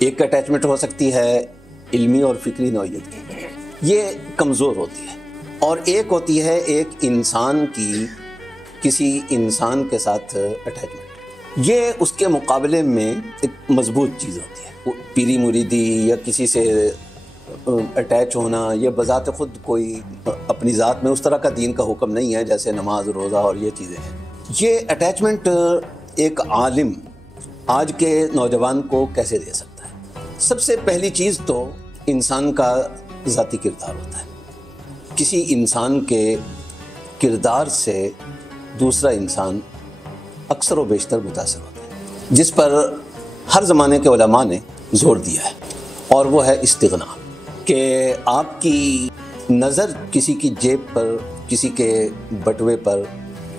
ایک اٹیچمنٹ ہو سکتی ہے علمی اور فکری نوعیت کی، یہ کمزور ہوتی ہے، اور ایک ہوتی ہے ایک انسان کی کسی انسان کے ساتھ اٹیچمنٹ، یہ اس کے مقابلے میں ایک مضبوط چیز ہوتی ہے۔ وہ پیری مریدی یا کسی سے اٹیچ ہونا یہ بذات خود کوئی اپنی ذات میں اس طرح کا دین کا حکم نہیں ہے جیسے نماز روزہ اور یہ چیزیں ہیں۔ یہ اٹیچمنٹ ایک عالم آج کے نوجوان کو کیسے دے سکتا ہے؟ سب سے پہلی چیز تو انسان کا ذاتی کردار ہوتا ہے۔ کسی انسان کے کردار سے دوسرا انسان اکثر و بیشتر متاثر ہوتا ہے، جس پر ہر زمانے کے علماء نے زور دیا ہے، اور وہ ہے استغنا، کہ آپ کی نظر کسی کی جیب پر، کسی کے بٹوے پر،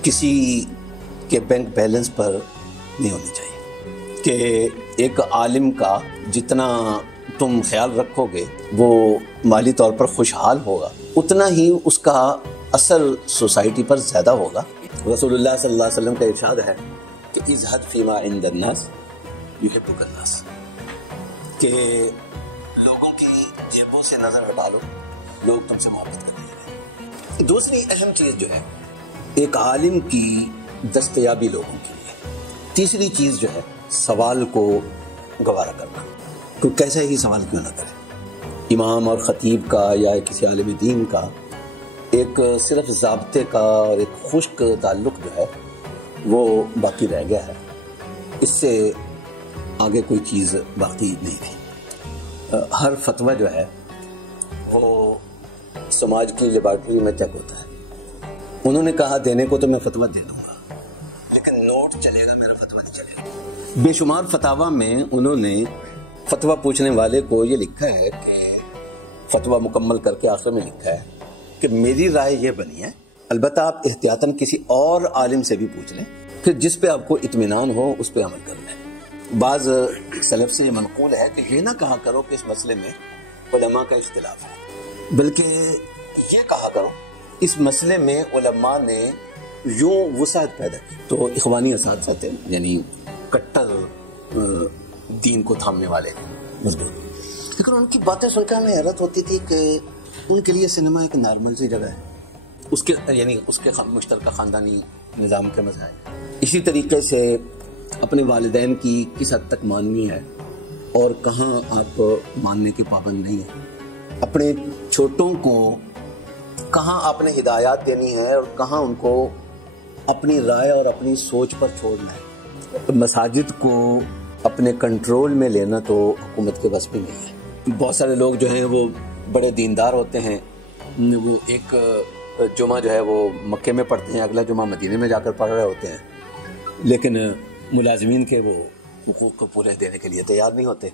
کسی کے بینک بیلنس پر نہیں ہونی چاہیے، کہ ایک عالم کا جتنا تم خیال رکھو گے وہ مالی طور پر خوشحال ہوگا، اتنا ہی اس کا اثر سوسائٹی پر زیادہ ہوگا۔ رسول اللہ صلی اللہ علیہ وسلم کا ارشاد ہے کہ ازہد فیما عند الناس یحبک الناس، کہ لوگوں کی جیبوں سے نظر ہٹا لو، لوگ تم سے محبت کرنے لگیں۔ دوسری اہم چیز جو ہے ایک عالم کی دستیابی لوگوں کے لیے۔ تیسری چیز جو ہے سوال کو گوارا کرنا، کوئی کیسا ہی سوال کیوں نہ کرے۔ امام اور خطیب کا یا کسی عالم دین کا ایک صرف ضابطے کا اور ایک خشک تعلق جو ہے وہ باقی رہ گیا ہے، اس سے آگے کوئی چیز باقی نہیں تھی۔ ہر فتویٰ جو ہے وہ سماج کی لیبارٹری میں چیک ہوتا ہے۔ انہوں نے کہا دینے کو تو میں فتویٰ دے دوں گا، لیکن نوٹ چلے گا، میرا فتویٰ نہیں چلے گا۔ بے شمار فتاویٰ میں انہوں نے فتویٰ پوچھنے والے کو یہ لکھا ہے کہ فتویٰ مکمل کر کے آخر میں لکھا ہے کہ میری رائے یہ بنی ہے، البتہ آپ احتیاطاً کسی اور عالم سے بھی پوچھ لیں کہ جس پہ آپ کو اطمینان ہو اس پہ عمل کر لیں۔ بعض سلف سے یہ منقول ہے کہ یہ نہ کہا کرو کہ اس مسئلے میں علماء کا اختلاف ہے، بلکہ یہ کہا کرو اس مسئلے میں علماء نے یوں وسعت پیدا کی۔ تو اخوانی اساتذہ تھے، یعنی کٹر دین کو تھامنے والے مضبوط، لیکن ان کی باتیں سن کر ہمیں حیرت ہوتی تھی کہ ان کے لیے سنیما ایک نارمل سی جگہ ہے، اس کے یعنی اس کے مشترکہ خاندانی نظام کے مزہ ہے۔ اسی طریقے سے اپنے والدین کی کس حد تک ماننی ہے اور کہاں آپ ماننے کے پابند نہیں ہیں، اپنے چھوٹوں کو کہاں آپ نے ہدایات دینی ہے اور کہاں ان کو اپنی رائے اور اپنی سوچ پر چھوڑنا ہے۔ مساجد کو اپنے کنٹرول میں لینا تو حکومت کے بس میں نہیں ہے۔ بہت سارے لوگ جو ہیں وہ بڑے دیندار ہوتے ہیں، وہ ایک جمعہ جو ہے وہ مکے میں پڑھتے ہیں، اگلا جمعہ مدینے میں جا کر پڑھ رہے ہوتے ہیں، لیکن ملازمین کے وہ حقوق کو پورے دینے کے لیے تیار نہیں ہوتے۔